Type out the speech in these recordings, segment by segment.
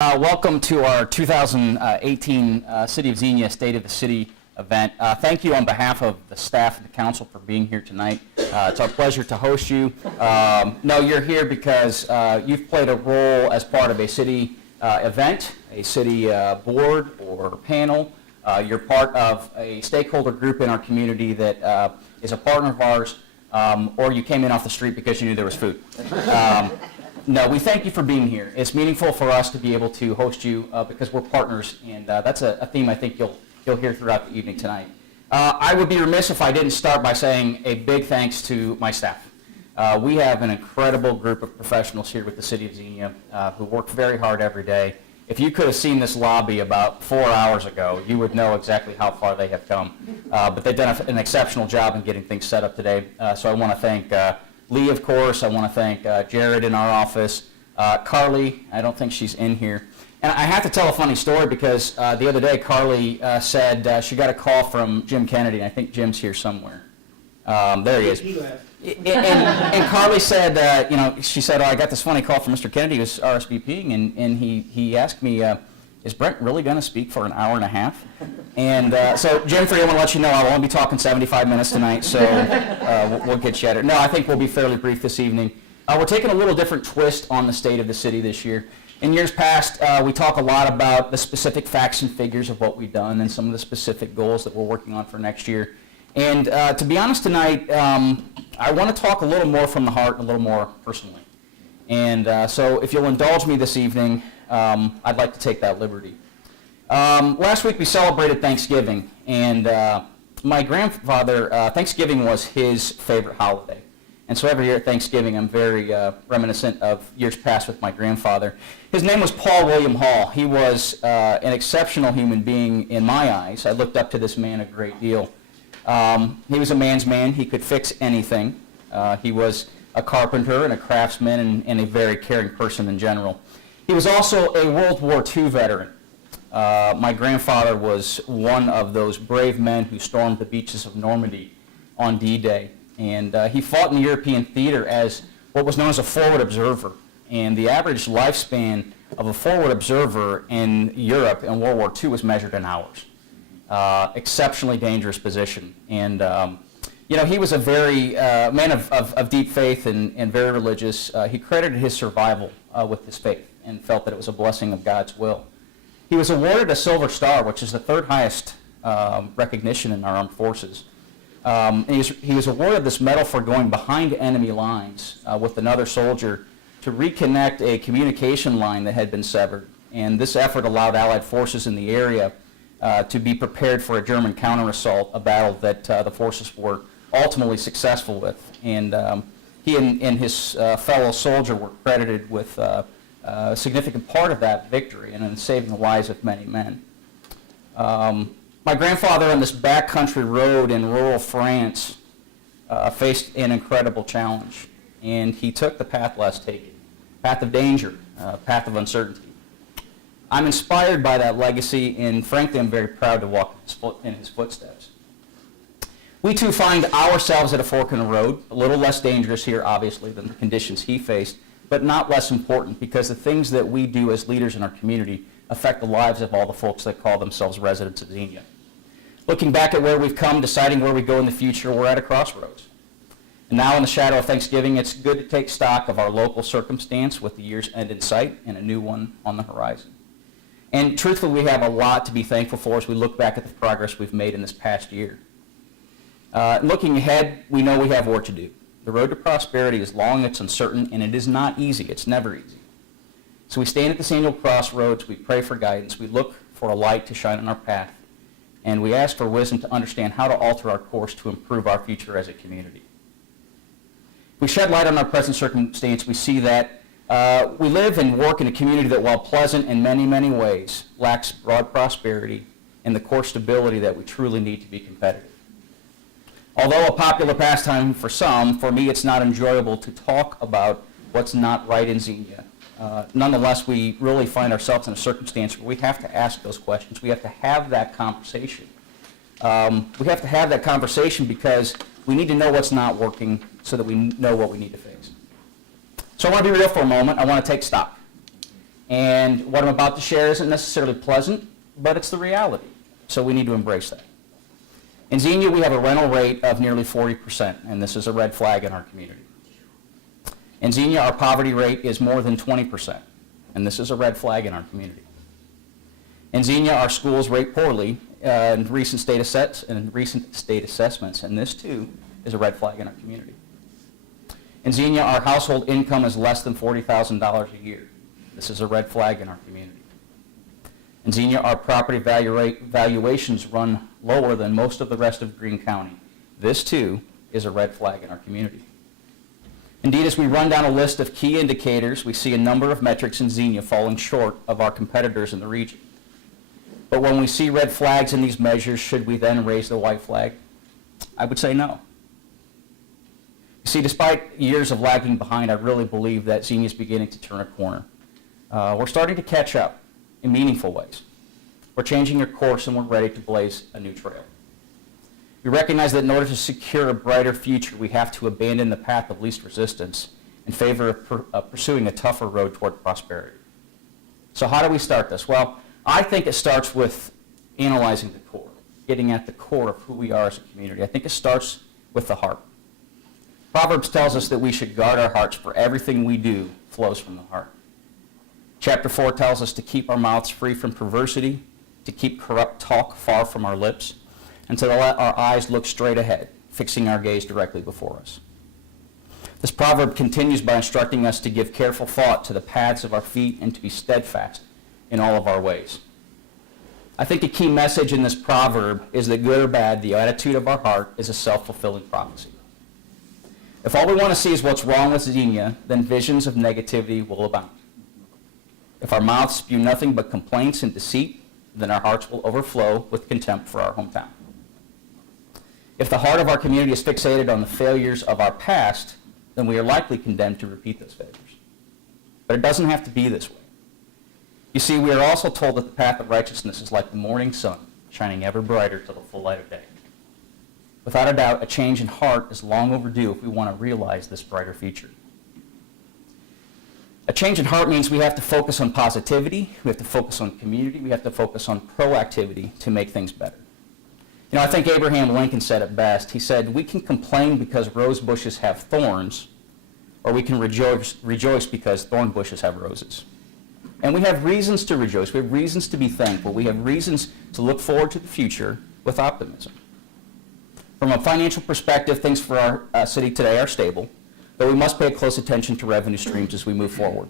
Welcome to our 2018 City of Xenia State of the City event. Thank you on behalf of the staff and the council for being here tonight. It's our pleasure to host you. No, you're here because you've played a role as part of a city event, a city board or panel. You're part of a stakeholder group in our community that is a partner of ours, or you came in off the street because you knew there was food. No, we thank you for being here. It's meaningful for us to be able to host you because we're partners, and that's a theme I think you'll hear throughout the evening tonight. I would be remiss if I didn't start by saying a big thanks to my staff. We have an incredible group of professionals here with the City of Xenia who work very hard every day. If you could have seen this lobby about 4 hours ago, you would know exactly how far they have come. But they've done an exceptional job in getting things set up today. So I want to thank Lee, of course. I want to thank Jared in our office. Carly, I don't think she's in here. And I have to tell a funny story because the other day Carly said she got a call from Jim Kennedy, and I think Jim's here somewhere. There he is. And Carly said, she said, I got this funny call from Mr. Kennedy who's RSVPing, and he asked me, is Brent really going to speak for an hour and a half? And so, Jim, for you, I want to let you know I won't be talking 75 minutes tonight, so we'll get you at it. No, I think we'll be fairly brief this evening. We're taking a little different twist on the state of the city this year. In years past, we talk a lot about the specific facts and figures of what we've done and some of the specific goals that we're working on for next year. And to be honest tonight, I want to talk a little more from the heart and a little more personally. And so if you'll indulge me this evening, I'd like to take that liberty. Last week we celebrated Thanksgiving, and my grandfather, Thanksgiving was his favorite holiday. And so every year at Thanksgiving I'm very reminiscent of years past with my grandfather. His name was Paul William Hall. He was an exceptional human being in my eyes. I looked up to this man a great deal. He was a man's man. He could fix anything. He was a carpenter and a craftsman and a very caring person in general. He was also a World War II veteran. My grandfather was one of those brave men who stormed the beaches of Normandy on D-Day. And he fought in the European theater as what was known as a forward observer. And the average lifespan of a forward observer in Europe in World War II was measured in hours. Exceptionally dangerous position. And he was a very man of deep faith and very religious. He credited his survival with his faith and felt that it was a blessing of God's will. He was awarded a Silver Star, which is the third highest recognition in our armed forces. And he was awarded this medal for going behind enemy lines with another soldier to reconnect a communication line that had been severed. And this effort allowed Allied forces in the area to be prepared for a German counter-assault, a battle that the forces were ultimately successful with. And he and his fellow soldier were credited with a significant part of that victory and in saving the lives of many men. My grandfather on this backcountry road in rural France faced an incredible challenge, and he took the path less taken, path of danger, path of uncertainty. I'm inspired by that legacy, and frankly, I'm very proud to walk in his footsteps. We too find ourselves at a fork in the road, a little less dangerous here, obviously, than the conditions he faced, but not less important because the things that we do as leaders in our community affect the lives of all the folks that call themselves residents of Xenia. Looking back at where we've come, deciding where we go in the future, we're at a crossroads. And now in the shadow of Thanksgiving, it's good to take stock of our local circumstance with the year's end in sight and a new one on the horizon. And truthfully, we have a lot to be thankful for as we look back at the progress we've made in this past year. Looking ahead, we know we have work to do. The road to prosperity is long, it's uncertain, and it is not easy. It's never easy. So we stand at this annual crossroads, we pray for guidance, we look for a light to shine on our path, and we ask for wisdom to understand how to alter our course to improve our future as a community. If we shed light on our present circumstance, we see that we live and work in a community that, while pleasant in many, many ways, lacks broad prosperity and the core stability that we truly need to be competitive. Although a popular pastime for some, for me it's not enjoyable to talk about what's not right in Xenia. Nonetheless, we really find ourselves in a circumstance where we have to ask those questions. We have to have that conversation. We have to have that conversation because we need to know what's not working so that we know what we need to fix. So I want to be real for a moment. I want to take stock. And what I'm about to share isn't necessarily pleasant, but it's the reality. So we need to embrace that. In Xenia, we have a rental rate of nearly 40%, and this is a red flag in our community. In Xenia, our poverty rate is more than 20%, and this is a red flag in our community. In Xenia, our schools rate poorly in recent state assessments, and this too is a red flag in our community. In Xenia, our household income is less than $40,000 a year. This is a red flag in our community. In Xenia, our property valuations run lower than most of the rest of Greene County. This too is a red flag in our community. Indeed, as we run down a list of key indicators, we see a number of metrics in Xenia falling short of our competitors in the region. But when we see red flags in these measures, should we then raise the white flag? I would say no. You see, despite years of lagging behind, I really believe that Xenia is beginning to turn a corner. We're starting to catch up in meaningful ways. We're changing our course and we're ready to blaze a new trail. We recognize that in order to secure a brighter future, we have to abandon the path of least resistance in favor of pursuing a tougher road toward prosperity. So how do we start this? Well, I think it starts with analyzing the core, getting at the core of who we are as a community. I think it starts with the heart. Proverbs tells us that we should guard our hearts, for everything we do flows from the heart. Chapter 4 tells us to keep our mouths free from perversity, to keep corrupt talk far from our lips, and to let our eyes look straight ahead, fixing our gaze directly before us. This proverb continues by instructing us to give careful thought to the paths of our feet and to be steadfast in all of our ways. I think a key message in this proverb is that good or bad, the attitude of our heart is a self-fulfilling prophecy. If all we want to see is what's wrong with Xenia, then visions of negativity will abound. If our mouths spew nothing but complaints and deceit, then our hearts will overflow with contempt for our hometown. If the heart of our community is fixated on the failures of our past, then we are likely condemned to repeat those failures. But it doesn't have to be this way. You see, we are also told that the path of righteousness is like the morning sun, shining ever brighter till the full light of day. Without a doubt, a change in heart is long overdue if we want to realize this brighter future. A change in heart means we have to focus on positivity, we have to focus on community, we have to focus on proactivity to make things better. You know, I think Abraham Lincoln said it best. He said, we can complain because rose bushes have thorns, or we can rejoice because thorn bushes have roses. And we have reasons to rejoice. We have reasons to be thankful. We have reasons to look forward to the future with optimism. From a financial perspective, things for our city today are stable, but we must pay close attention to revenue streams as we move forward.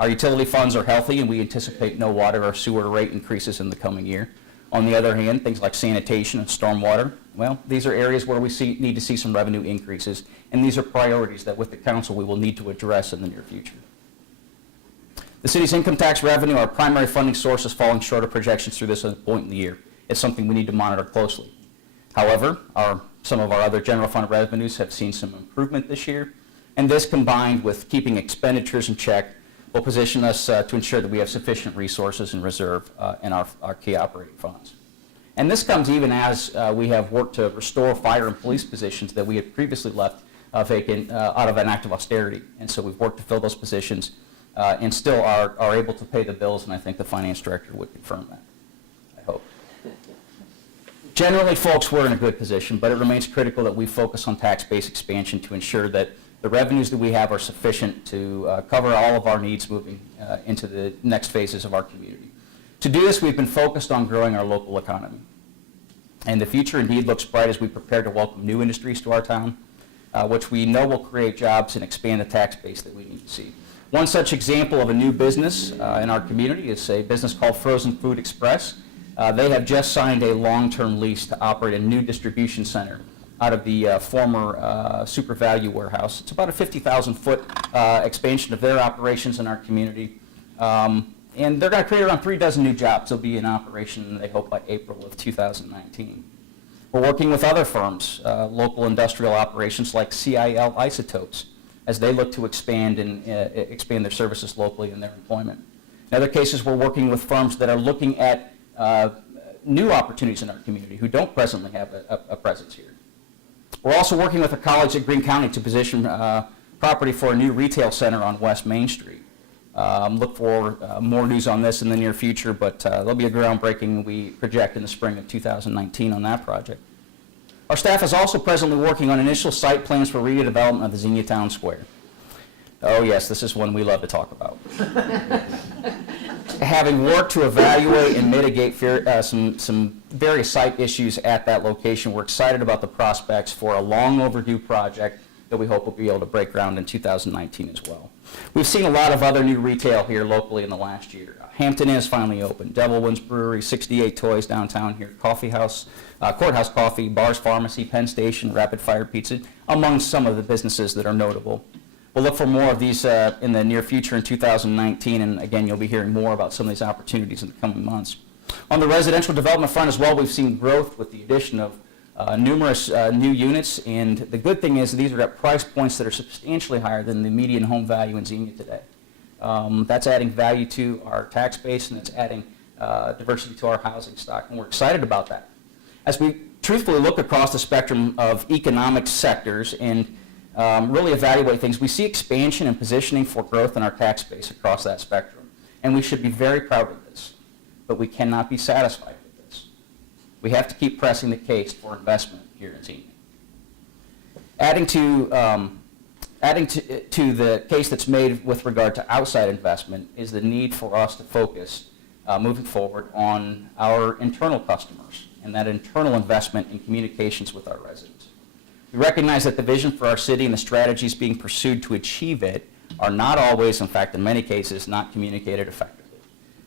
Our utility funds are healthy, and we anticipate no water or sewer rate increases in the coming year. On the other hand, things like sanitation and stormwater, well, these are areas where we need to see some revenue increases, and these are priorities that with the council we will need to address in the near future. The city's income tax revenue, our primary funding source, is falling short of projections through this point in the year. It's something we need to monitor closely. However, some of our other general fund revenues have seen some improvement this year, and this combined with keeping expenditures in check will position us to ensure that we have sufficient resources in reserve in our key operating funds. And this comes even as we have worked to restore fire and police positions that we had previously left vacant out of an act of austerity. And so we've worked to fill those positions and still are able to pay the bills, and I think the finance director would confirm that, I hope. Generally, folks, we're in a good position, but it remains critical that we focus on tax base expansion to ensure that the revenues that we have are sufficient to cover all of our needs moving into the next phases of our community. To do this, we've been focused on growing our local economy. And the future indeed looks bright as we prepare to welcome new industries to our town, which we know will create jobs and expand the tax base that we need to see. One such example of a new business in our community is a business called Frozen Food Express. They have just signed a long-term lease to operate a new distribution center out of the former Super Value warehouse. It's about a 50,000-foot expansion of their operations in our community. And they're going to create around 36 new jobs. They'll be in operation, they hope, by April of 2019. We're working with other firms, local industrial operations like CIL Isotopes, as they look to expand their services locally in their employment. In other cases, we're working with firms that are looking at new opportunities in our community who don't presently have a presence here. We're also working with a college at Greene County to position property for a new retail center on West Main Street. Look for more news on this in the near future, but there'll be a groundbreaking we project in the spring of 2019 on that project. Our staff is also presently working on initial site plans for redevelopment of the Xenia Town Square. Oh yes, this is one we love to talk about. Having worked to evaluate and mitigate some various site issues at that location, we're excited about the prospects for a long overdue project that we hope will be able to break ground in 2019 as well. We've seen a lot of other new retail here locally in the last year. Hampton Inn is finally open, Devilwinds Brewery, 68 Toys downtown here, Coffee House, Courthouse Coffee, Bars Pharmacy, Penn Station, Rapid Fire Pizza, among some of the businesses that are notable. We'll look for more of these in the near future in 2019, and again, you'll be hearing more about some of these opportunities in the coming months. On the residential development front as well, we've seen growth with the addition of numerous new units, and the good thing is these are at price points that are substantially higher than the median home value in Xenia today. That's adding value to our tax base, and it's adding diversity to our housing stock, and we're excited about that. As we truthfully look across the spectrum of economic sectors and really evaluate things, we see expansion and positioning for growth in our tax base across that spectrum, and we should be very proud of this, but we cannot be satisfied with this. We have to keep pressing the case for investment here in Xenia. Adding to the case that's made with regard to outside investment is the need for us to focus moving forward on our internal customers and that internal investment in communications with our residents. We recognize that the vision for our city and the strategies being pursued to achieve it are not always, in fact, in many cases, not communicated effectively.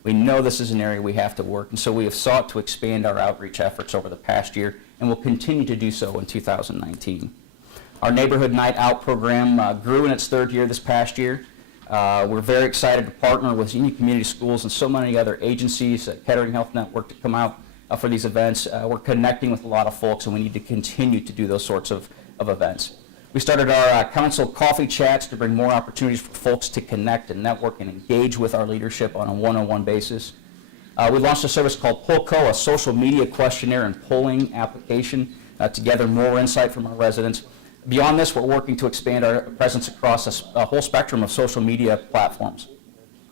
We know this is an area we have to work, and so we have sought to expand our outreach efforts over the past year, and will continue to do so in 2019. Our Neighborhood Night Out program grew in its third year this past year. We're very excited to partner with Xenia Community Schools and so many other agencies, Kettering Health Network, to come out for these events. We're connecting with a lot of folks, and we need to continue to do those sorts of events. We started our council coffee chats to bring more opportunities for folks to connect and network and engage with our leadership on a one-on-one basis. We launched a service called Polko, a social media questionnaire and polling application to gather more insight from our residents. Beyond this, we're working to expand our presence across a whole spectrum of social media platforms.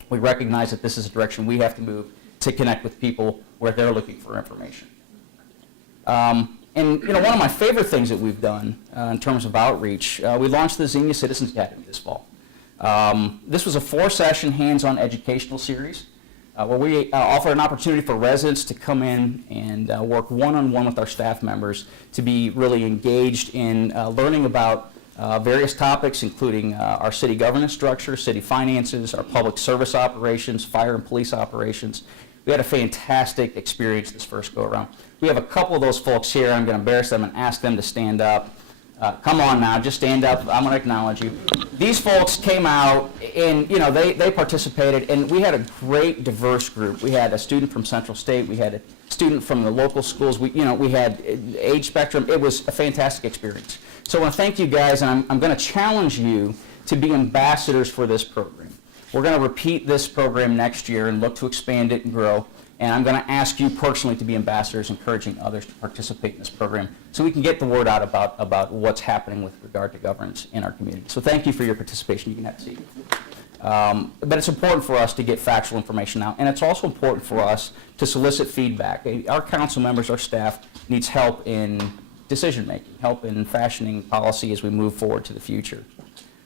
We recognize that this is a direction we have to move to connect with people where they're looking for information. And one of my favorite things that we've done in terms of outreach, we launched the Xenia Citizens Academy this fall. This was a 4-session hands-on educational series where we offer an opportunity for residents to come in and work one-on-one with our staff members to be really engaged in learning about various topics, including our city governance structure, city finances, our public service operations, fire and police operations. We had a fantastic experience this first go-around. We have a couple of those folks here. I'm going to embarrass them and ask them to stand up. Come on now, just stand up. I'm going to acknowledge you. These folks came out and, they participated, and we had a great diverse group. We had a student from Central State. We had a student from the local schools. We had age spectrum. It was a fantastic experience. So I want to thank you guys, and I'm going to challenge you to be ambassadors for this program. We're going to repeat this program next year and look to expand it and grow. And I'm going to ask you personally to be ambassadors, encouraging others to participate in this program so we can get the word out about what's happening with regard to governance in our community. So thank you for your participation. You can have a seat. But it's important for us to get factual information out, and it's also important for us to solicit feedback. Our council members, our staff, needs help in decision-making, help in fashioning policy as we move forward to the future.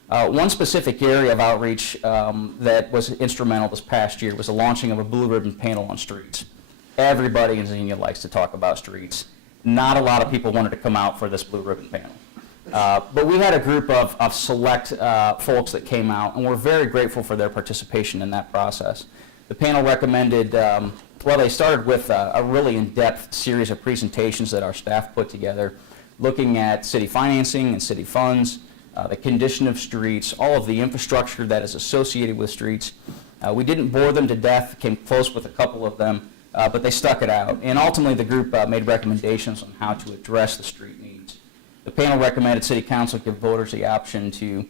One specific area of outreach that was instrumental this past year was the launching of a blue ribbon panel on streets. Everybody in Xenia likes to talk about streets. Not a lot of people wanted to come out for this blue ribbon panel. But we had a group of select folks that came out, and we're very grateful for their participation in that process. The panel recommended, they started with a really in-depth series of presentations that our staff put together, looking at city financing and city funds, the condition of streets, all of the infrastructure that is associated with streets. We didn't bore them to death, came close with a couple of them, but they stuck it out. And ultimately, the group made recommendations on how to address the street needs. The panel recommended City Council give voters the option to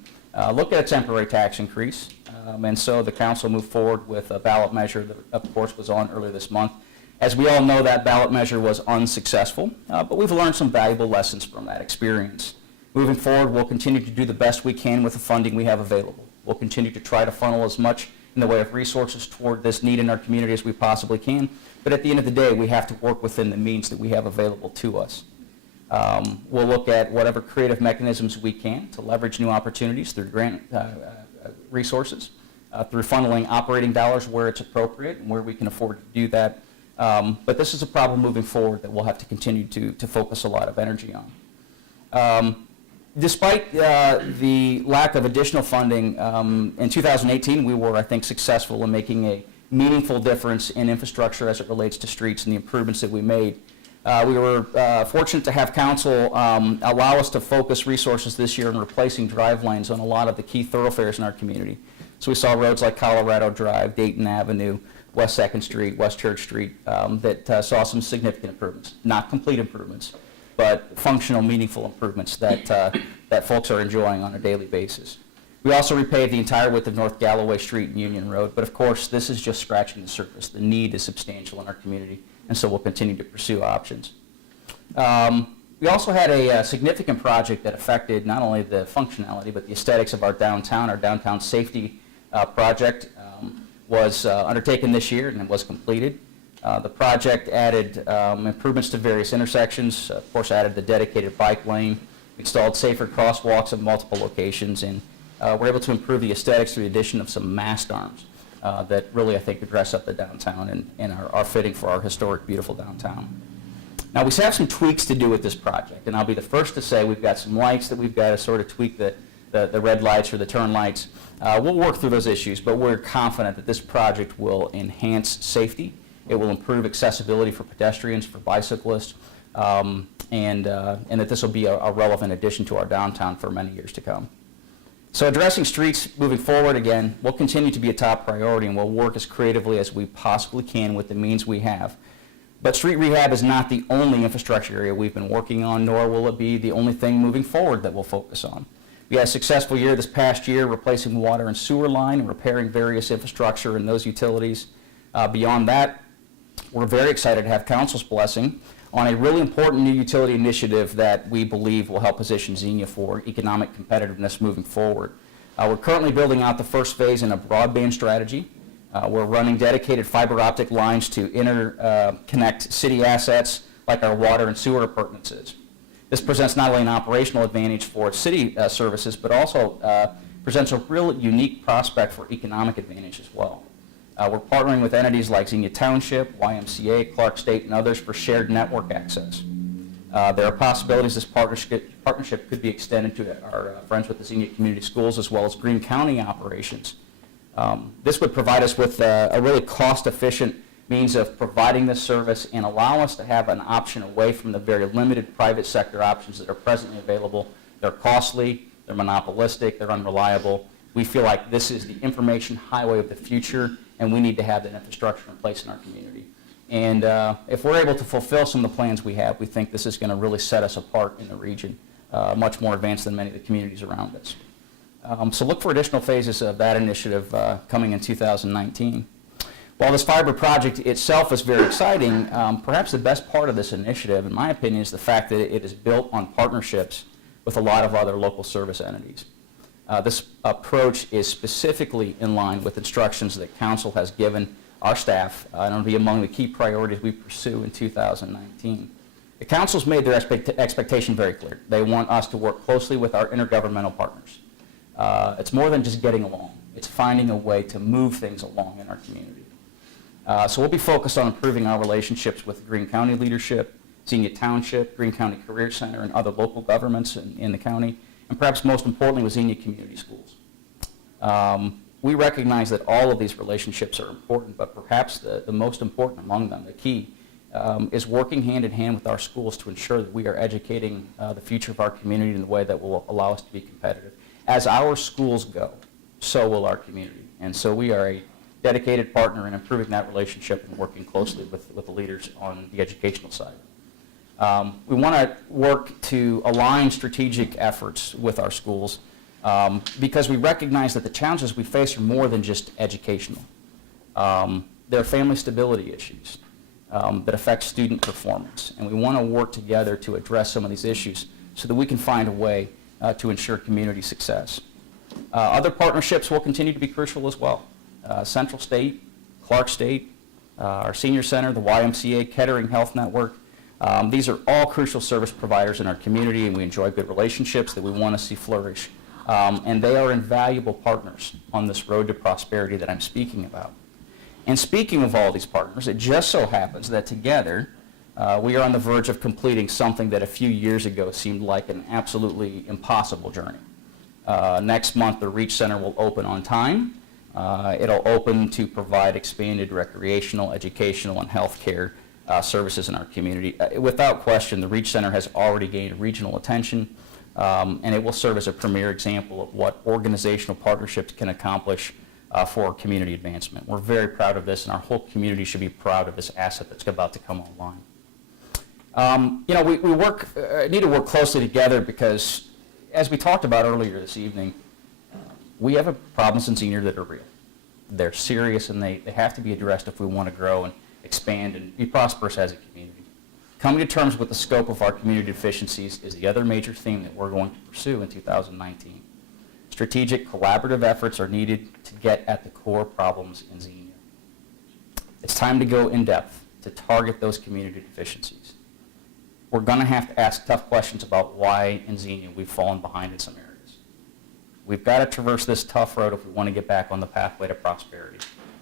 look at a temporary tax increase. And so the council moved forward with a ballot measure that, of course, was on earlier this month. As we all know, that ballot measure was unsuccessful, but we've learned some valuable lessons from that experience. Moving forward, we'll continue to do the best we can with the funding we have available. We'll continue to try to funnel as much in the way of resources toward this need in our community as we possibly can. But at the end of the day, we have to work within the means that we have available to us. We'll look at whatever creative mechanisms we can to leverage new opportunities through grant resources, through funneling operating dollars where it's appropriate and where we can afford to do that. But this is a problem moving forward that we'll have to continue to focus a lot of energy on. Despite the lack of additional funding, in 2018 we were, I think, successful in making a meaningful difference in infrastructure as it relates to streets and the improvements that we made. We were fortunate to have council allow us to focus resources this year in replacing drive lanes on a lot of the key thoroughfares in our community. So we saw roads like Colorado Drive, Dayton Avenue, West 2nd Street, West Church Street that saw some significant improvements. Not complete improvements, but functional, meaningful improvements that folks are enjoying on a daily basis. We also repaved the entire width of North Galloway Street and Union Road, but of course this is just scratching the surface. The need is substantial in our community, and so we'll continue to pursue options. We also had a significant project that affected not only the functionality but the aesthetics of our downtown. Our downtown safety project was undertaken this year and it was completed. The project added improvements to various intersections, of course added the dedicated bike lane, installed safer crosswalks at multiple locations, and we're able to improve the aesthetics through the addition of some mast arms that really, I think, dress up the downtown and are fitting for our historic, beautiful downtown. Now, we have some tweaks to do with this project, and I'll be the first to say we've got some lights that we've got to sort of tweak the red lights or the turn lights. We'll work through those issues, but we're confident that this project will enhance safety. It will improve accessibility for pedestrians, for bicyclists, and that this will be a relevant addition to our downtown for many years to come. So addressing streets moving forward, again, will continue to be a top priority, and we'll work as creatively as we possibly can with the means we have. But street rehab is not the only infrastructure area we've been working on, nor will it be the only thing moving forward that we'll focus on. We had a successful year this past year replacing water and sewer line and repairing various infrastructure in those utilities. Beyond that, we're very excited to have council's blessing on a really important new utility initiative that we believe will help position Xenia for economic competitiveness moving forward. We're currently building out the first phase in a broadband strategy. We're running dedicated fiber optic lines to interconnect city assets like our water and sewer appurtenances. This presents not only an operational advantage for city services, but also presents a real unique prospect for economic advantage as well. We're partnering with entities like Xenia Township, YMCA, Clark State, and others for shared network access. There are possibilities this partnership could be extended to our friends with the Xenia Community Schools as well as Greene County operations. This would provide us with a really cost-efficient means of providing this service and allow us to have an option away from the very limited private sector options that are presently available. They're costly, they're monopolistic, they're unreliable. We feel like this is the information highway of the future, and we need to have that infrastructure in place in our community. And if we're able to fulfill some of the plans we have, we think this is going to really set us apart in the region, much more advanced than many of the communities around us. So look for additional phases of that initiative coming in 2019. While this fiber project itself is very exciting, perhaps the best part of this initiative, in my opinion, is the fact that it is built on partnerships with a lot of other local service entities. This approach is specifically in line with instructions that Council has given our staff, and it'll be among the key priorities we pursue in 2019. The Council's made their expectation very clear. They want us to work closely with our intergovernmental partners. It's more than just getting along. It's finding a way to move things along in our community. So we'll be focused on improving our relationships with Greene County leadership, Xenia Township, Greene County Career Center, and other local governments in the county, and perhaps most importantly with Xenia Community Schools. We recognize that all of these relationships are important, but perhaps the most important among them, the key, is working hand in hand with our schools to ensure that we are educating the future of our community in a way that will allow us to be competitive. As our schools go, so will our community. And so we are a dedicated partner in improving that relationship and working closely with the leaders on the educational side. We want to work to align strategic efforts with our schools because we recognize that the challenges we face are more than just educational. There are family stability issues that affect student performance, and we want to work together to address some of these issues so that we can find a way to ensure community success. Other partnerships will continue to be crucial as well. Central State, Clark State, our senior center, the YMCA, Kettering Health Network. These are all crucial service providers in our community, and we enjoy good relationships that we want to see flourish. And they are invaluable partners on this road to prosperity that I'm speaking about. And speaking of all these partners, it just so happens that together we are on the verge of completing something that a few years ago seemed like an absolutely impossible journey. Next month, the Reach Center will open on time. It'll open to provide expanded recreational, educational, and healthcare services in our community. Without question, the Reach Center has already gained regional attention, and it will serve as a premier example of what organizational partnerships can accomplish for community advancement. We're very proud of this, and our whole community should be proud of this asset that's about to come online. We need to work closely together because, as we talked about earlier this evening, we have problems in Xenia that are real. They're serious, and they have to be addressed if we want to grow and expand and be prosperous as a community. Coming to terms with the scope of our community deficiencies is the other major theme that we're going to pursue in 2019. Strategic, collaborative efforts are needed to get at the core problems in Xenia. It's time to go in depth to target those community deficiencies. We're going to have to ask tough questions about why in Xenia we've fallen behind in some areas. We've got to traverse this tough road if we want to get back on the pathway to prosperity,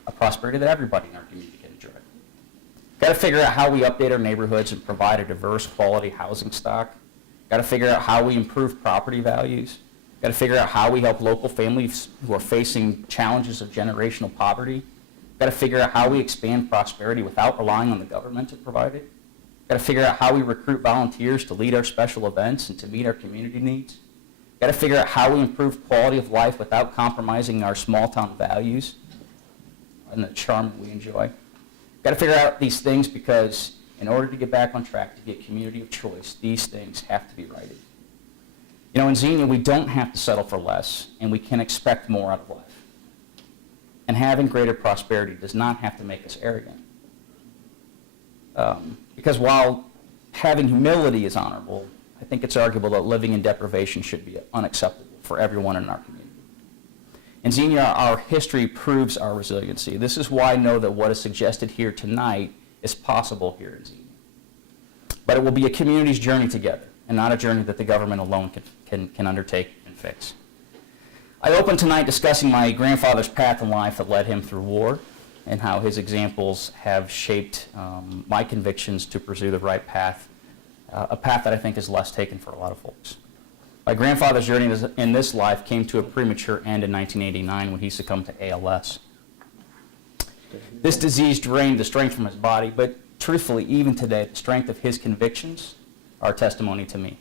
a prosperity that everybody in our community can enjoy. Got to figure out how we update our neighborhoods and provide a diverse, quality housing stock. Got to figure out how we improve property values. Got to figure out how we help local families who are facing challenges of generational poverty. Got to figure out how we expand prosperity without relying on the government to provide it. Got to figure out how we recruit volunteers to lead our special events and to meet our community needs. Got to figure out how we improve quality of life without compromising our small town values and the charm that we enjoy. Got to figure out these things because in order to get back on track, to get community of choice, these things have to be righted. In Xenia, we don't have to settle for less, and we can expect more out of life. And having greater prosperity does not have to make us arrogant. Because while having humility is honorable, I think it's arguable that living in deprivation should be unacceptable for everyone in our community. In Xenia, our history proves our resiliency. This is why I know that what is suggested here tonight is possible here in Xenia. But it will be a community's journey together, and not a journey that the government alone can undertake and fix. I opened tonight discussing my grandfather's path in life that led him through war, and how his examples have shaped my convictions to pursue the right path, a path that I think is less taken for a lot of folks. My grandfather's journey in this life came to a premature end in 1989 when he succumbed to ALS. This disease drained the strength from his body, but truthfully, even today, the strength of his convictions are a testimony to me.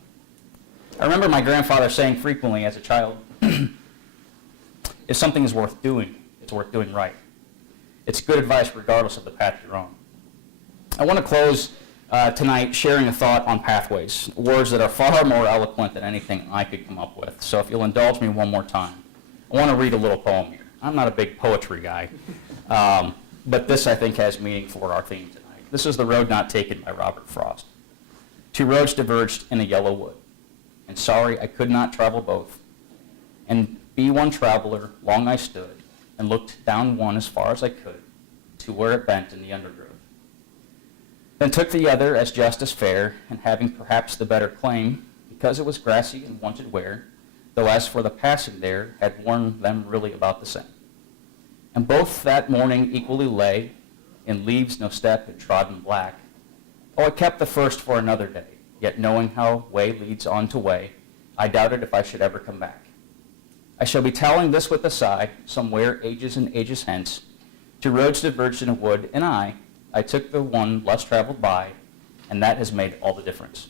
I remember my grandfather saying frequently as a child, if something is worth doing, it's worth doing right. It's good advice regardless of the path you're on. I want to close tonight sharing a thought on pathways, words that are far more eloquent than anything I could come up with. So if you'll indulge me one more time, I want to read a little poem here. I'm not a big poetry guy, but this I think has meaning for our theme tonight. This is The Road Not Taken by Robert Frost. Two roads diverged in a yellow wood, and sorry I could not travel both. And be one traveler, long I stood, and looked down one as far as I could, to where it bent in the undergrowth. Then took the other as just as fair, and having perhaps the better claim, because it was grassy and wanted wear, though as for the passing there, had worn them really about the same. And both that morning equally lay, in leaves no step had trodden black. Oh, I kept the first for another day, yet knowing how way leads on to way, I doubted if I should ever come back. I shall be telling this with a sigh, somewhere ages and ages hence, two roads diverged in a wood, and I took the one less traveled by, and that has made all the difference.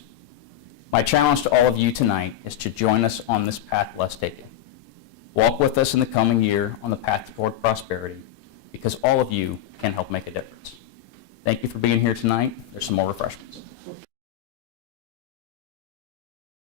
My challenge to all of you tonight is to join us on this path less taken. Walk with us in the coming year on the path toward prosperity, because all of you can help make a difference. Thank you for being here tonight. There's some more refreshments.